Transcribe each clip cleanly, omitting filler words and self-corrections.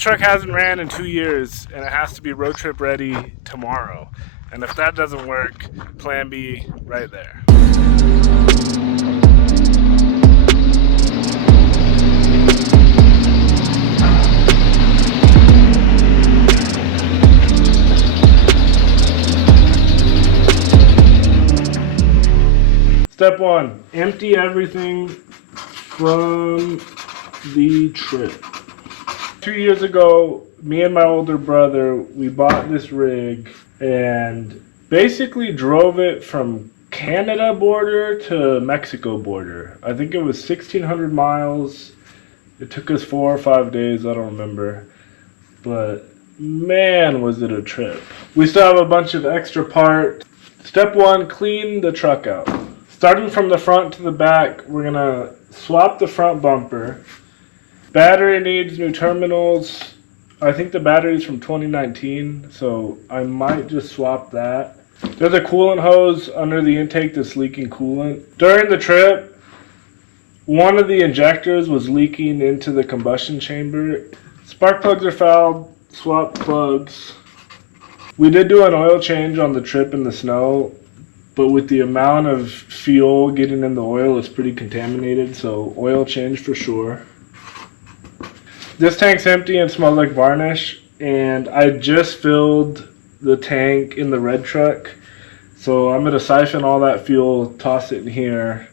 This truck hasn't ran in 2 years, and it has to be road trip ready tomorrow. And if that doesn't work, plan B right there. Step 1, empty everything from the trip. 2 years ago, me and my older brother, we bought this rig and basically drove it from Canada border to Mexico border. I think it was 1,600 miles. It took us 4 or 5 days, I don't remember. But man, was it a trip. We still have a bunch of extra parts. Step 1, clean the truck out. Starting from the front to the back, we're gonna swap the front bumper. Battery needs new terminals. I think the battery's from 2019, so I might just swap that. There's a coolant hose under the intake that's leaking coolant. During the trip, one of the injectors was leaking into the combustion chamber. Spark plugs are fouled, swap plugs. We did do an oil change on the trip in the snow, but with the amount of fuel getting in the oil, it's pretty contaminated, so oil change for sure. This tank's empty and smells like varnish, and I just filled the tank in the red truck, so I'm going to siphon all that fuel, toss it in here,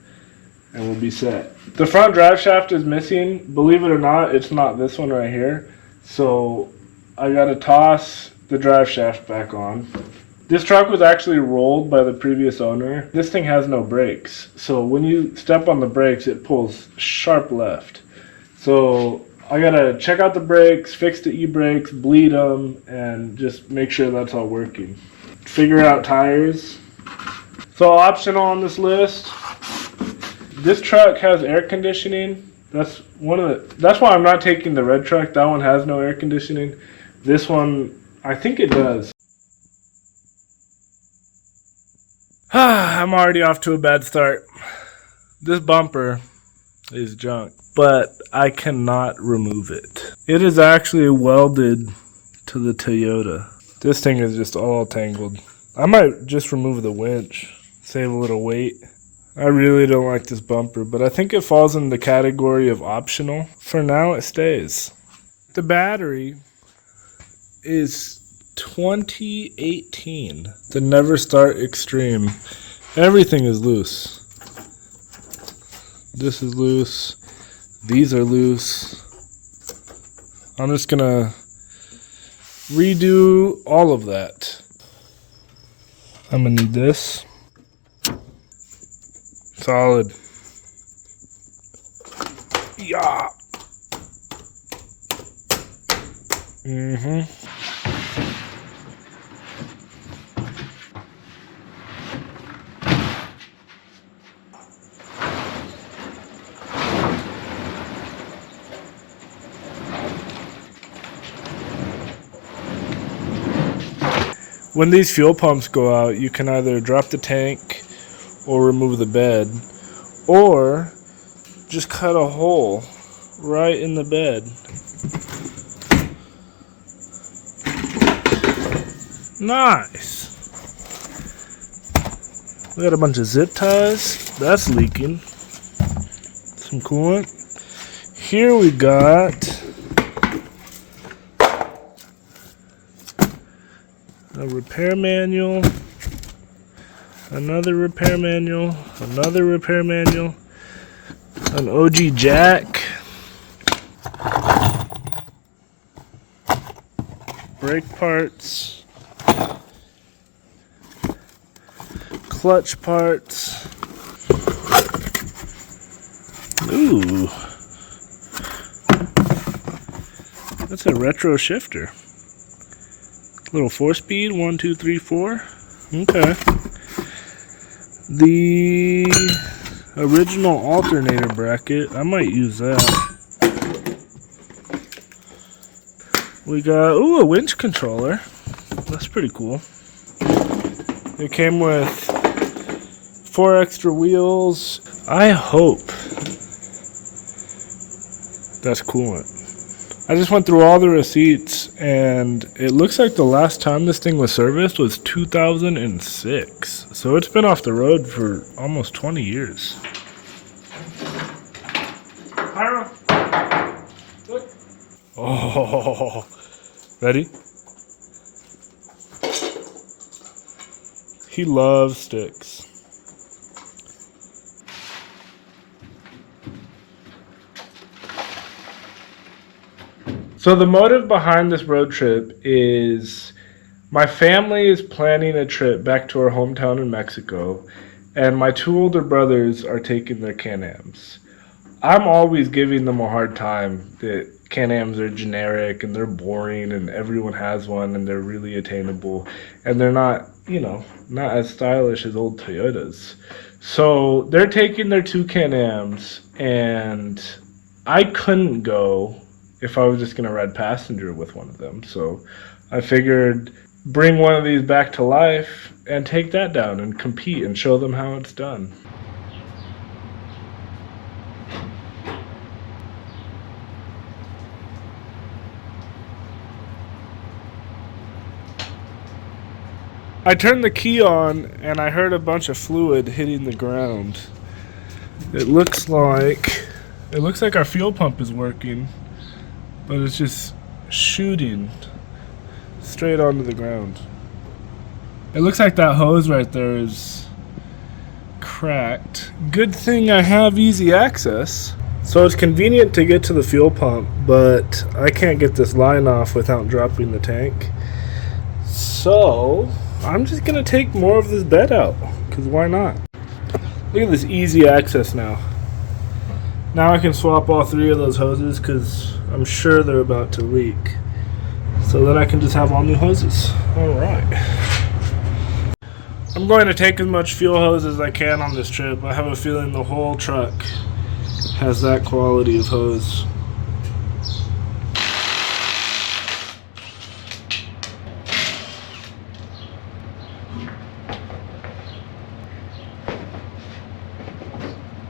and we'll be set. The front drive shaft is missing. Believe it or not, it's not this one right here, so I got to toss the drive shaft back on. This truck was actually rolled by the previous owner. This thing has no brakes, so when you step on the brakes, it pulls sharp left. So I gotta check out the brakes, fix the e-brakes, bleed them, and just make sure that's all working. Figure out tires. So optional on this list, this truck has air conditioning. That's why I'm not taking the red truck. That one has no air conditioning. This one, I think it does. I'm already off to a bad start. This bumper is junk, but I cannot remove it. It is actually welded to the Toyota. This thing is just all tangled. I might just remove the winch, save a little weight. I really don't like this bumper, but I think it falls in the category of optional. For now, it stays. The battery is 2018. The Never Start Extreme. Everything is loose. This is loose. These are loose. I'm just gonna redo all of that. I'm gonna need this. Solid. Yeah. When these fuel pumps go out, you can either drop the tank or remove the bed, or just cut a hole right in the bed. Nice. We got a bunch of zip ties. That's leaking. Some coolant. Here we got a repair manual, another repair manual, another repair manual, an OG jack, brake parts, clutch parts. Ooh, that's a retro shifter. Little 4-speed, 1, 2, 3, 4. Okay. The original alternator bracket, I might use that. We got, a winch controller. That's pretty cool. It came with 4 extra wheels. I hope that's coolant. I just went through all the receipts, and it looks like the last time this thing was serviced was 2006. So it's been off the road for almost 20 years. Pyro. Look. Oh, ready? He loves sticks. So the motive behind this road trip is my family is planning a trip back to our hometown in Mexico, and my two older brothers are taking their Can-Ams. I'm always giving them a hard time that Can-Ams are generic and they're boring and everyone has one and they're really attainable and they're not, not as stylish as old Toyotas. So they're taking their two Can-Ams, and I couldn't go if I was just going to ride passenger with one of them. So I figured bring one of these back to life and take that down and compete and show them how it's done. I turned the key on and I heard a bunch of fluid hitting the ground. It looks like our fuel pump is working, but it's just shooting straight onto the ground. It looks like that hose right there is cracked. Good thing I have easy access. So it's convenient to get to the fuel pump, but I can't get this line off without dropping the tank. So I'm just gonna take more of this bed out, because why not? Look at this easy access now. Now I can swap all three of those hoses because I'm sure they're about to leak. So then I can just have all new hoses. Alright. I'm going to take as much fuel hose as I can on this trip. I have a feeling the whole truck has that quality of hose.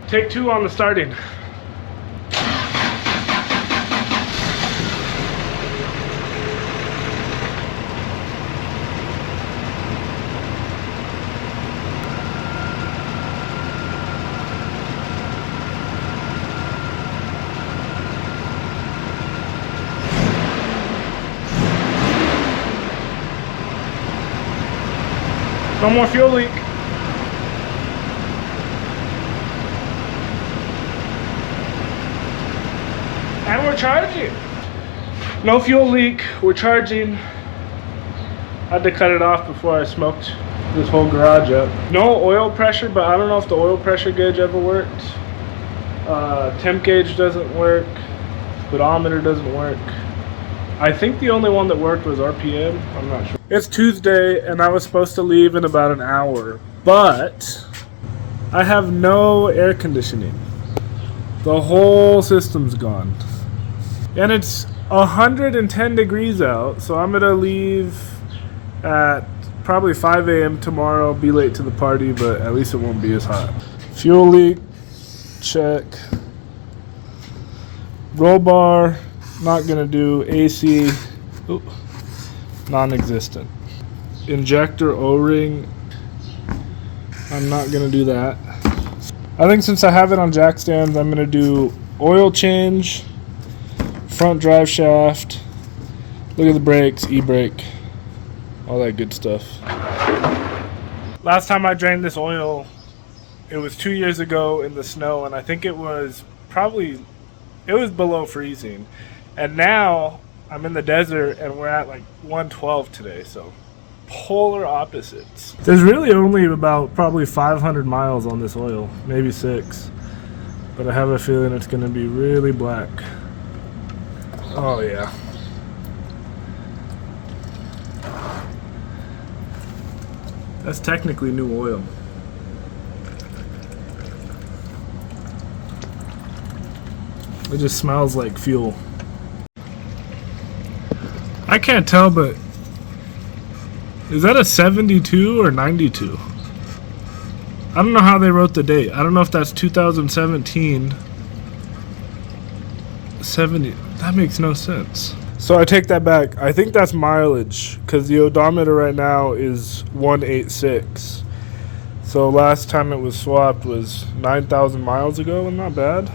Take two on the starting. No more fuel leak. And we're charging. No fuel leak, we're charging. I had to cut it off before I smoked this whole garage up. No oil pressure, but I don't know if the oil pressure gauge ever worked. Temp gauge doesn't work. Speedometer doesn't work. I think the only one that worked was RPM. I'm not sure. It's Tuesday and I was supposed to leave in about an hour, but I have no air conditioning. The whole system's gone. And it's 110 degrees out, so I'm gonna leave at probably 5 a.m. tomorrow, be late to the party, but at least it won't be as hot. Fuel leak, check. Roll bar, not gonna do. AC, ooh, non-existent. Injector O-ring, I'm not gonna do that. I think since I have it on jack stands, I'm gonna do oil change, front drive shaft, look at the brakes, e-brake, all that good stuff. Last time I drained this oil, it was 2 years ago in the snow, and I think it was below freezing. And now I'm in the desert and we're at like 112 today, so polar opposites. There's really only about probably 500 miles on this oil, maybe 6, but I have a feeling it's gonna be really black. Oh yeah. That's technically new oil. It just smells like fuel. I can't tell, but is that a 72 or 92? I don't know how they wrote the date. I don't know if that's 2017. 70. That makes no sense. So I take that back. I think that's mileage because the odometer right now is 186. So last time it was swapped was 9,000 miles ago, and not bad.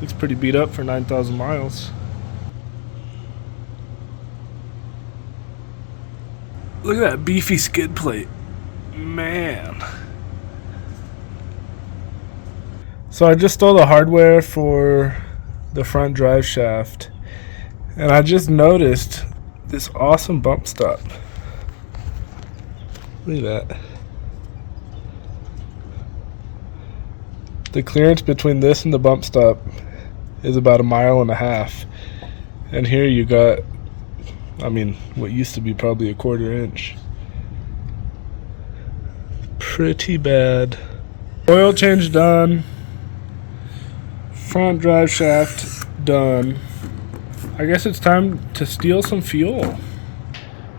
Looks pretty beat up for 9,000 miles. Look at that beefy skid plate. Man. So I just stole the hardware for the front drive shaft, and I just noticed this awesome bump stop. Look at that. The clearance between this and the bump stop is about 1.5 miles. And here you got, I mean, what used to be probably a 1/4 inch. Pretty bad. Oil change done. Front drive shaft done. I guess it's time to steal some fuel.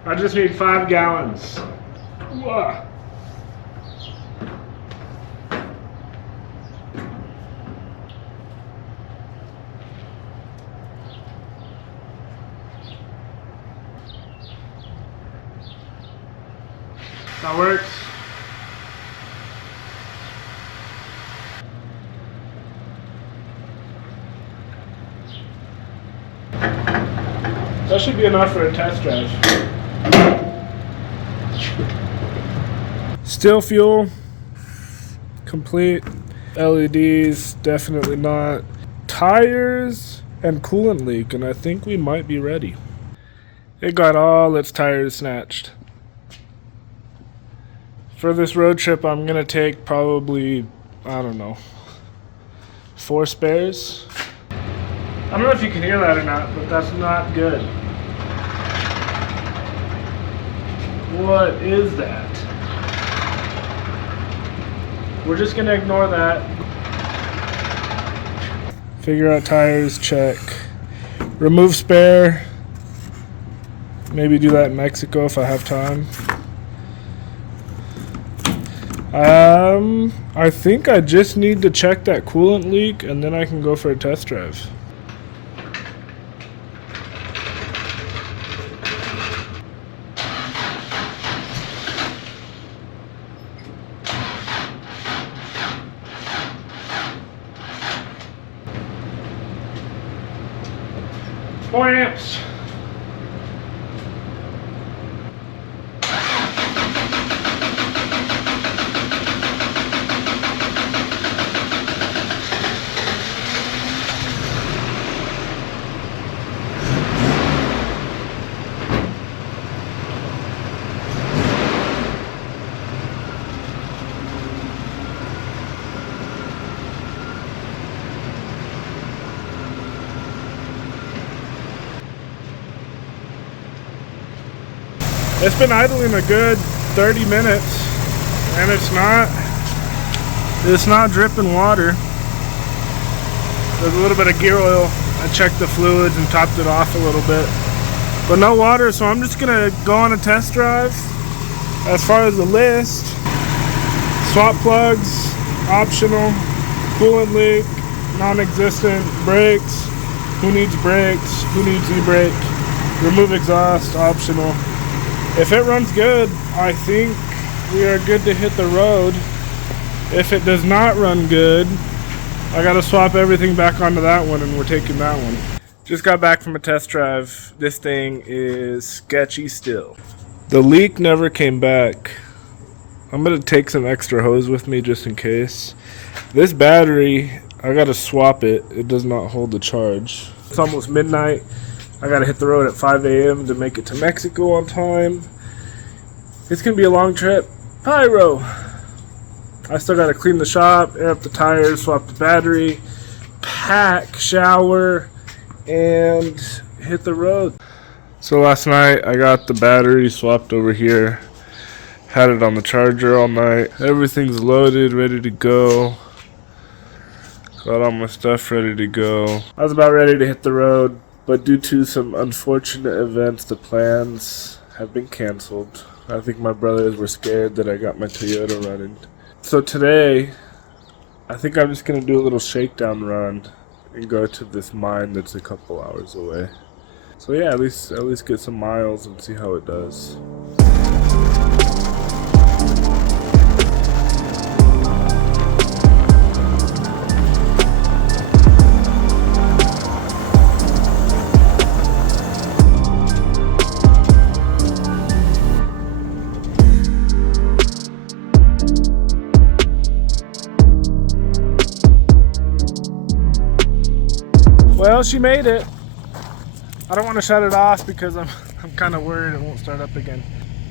I just need 5 gallons. Whoa. That works. That should be enough for a test drive. Still fuel. Complete. LEDs, definitely not. Tires and coolant leak, and I think we might be ready. It got all its tires snatched. For this road trip, I'm gonna take probably, I don't know, 4 spares. I don't know if you can hear that or not, but that's not good. What is that? We're just gonna ignore that. Figure out tires, check. Remove spare. Maybe do that in Mexico if I have time. I think I just need to check that coolant leak and then I can go for a test drive. Four amps. It's been idling a good 30 minutes and it's not dripping water. There's a little bit of gear oil. I checked the fluids and topped it off a little bit, but no water, so I'm just gonna go on a test drive. As far as the list, swap plugs, optional, coolant leak, non-existent, brakes, who needs brakes, who needs e-brake, remove exhaust, optional. If it runs good, I think we are good to hit the road. If it does not run good, I gotta swap everything back onto that one and we're taking that one. Just got back from a test drive. This thing is sketchy still. The leak never came back. I'm gonna take some extra hose with me just in case. This battery, I gotta swap it. It does not hold the charge. It's almost midnight. I gotta hit the road at 5 a.m. to make it to Mexico on time. It's gonna be a long trip. Pyro! I still gotta clean the shop, air up the tires, swap the battery, pack, shower, and hit the road. So last night I got the battery swapped over here. Had it on the charger all night. Everything's loaded, ready to go. Got all my stuff ready to go. I was about ready to hit the road, but due to some unfortunate events, the plans have been canceled. I think my brothers were scared that I got my Toyota running. So today, I think I'm just going to do a little shakedown run. and go to this mine that's a couple hours away. So yeah, at least get some miles and see how it does. Well, she made it. I don't want to shut it off because I'm kind of worried it won't start up again.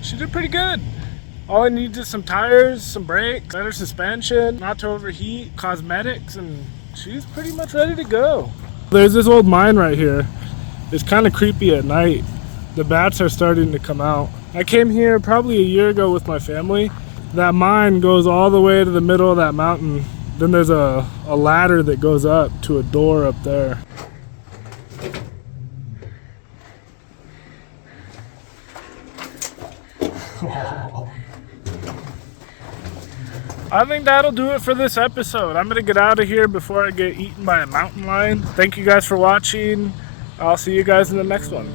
She did pretty good. All I need is some tires, some brakes, better suspension, not to overheat, cosmetics, and she's pretty much ready to go. There's this old mine right here. It's kind of creepy at night. The bats are starting to come out. I came here probably a year ago with my family. That mine goes all the way to the middle of that mountain. Then there's a ladder that goes up to a door up there. I think that'll do it for this episode. I'm gonna get out of here before I get eaten by a mountain lion. Thank you guys for watching. I'll see you guys in the next one.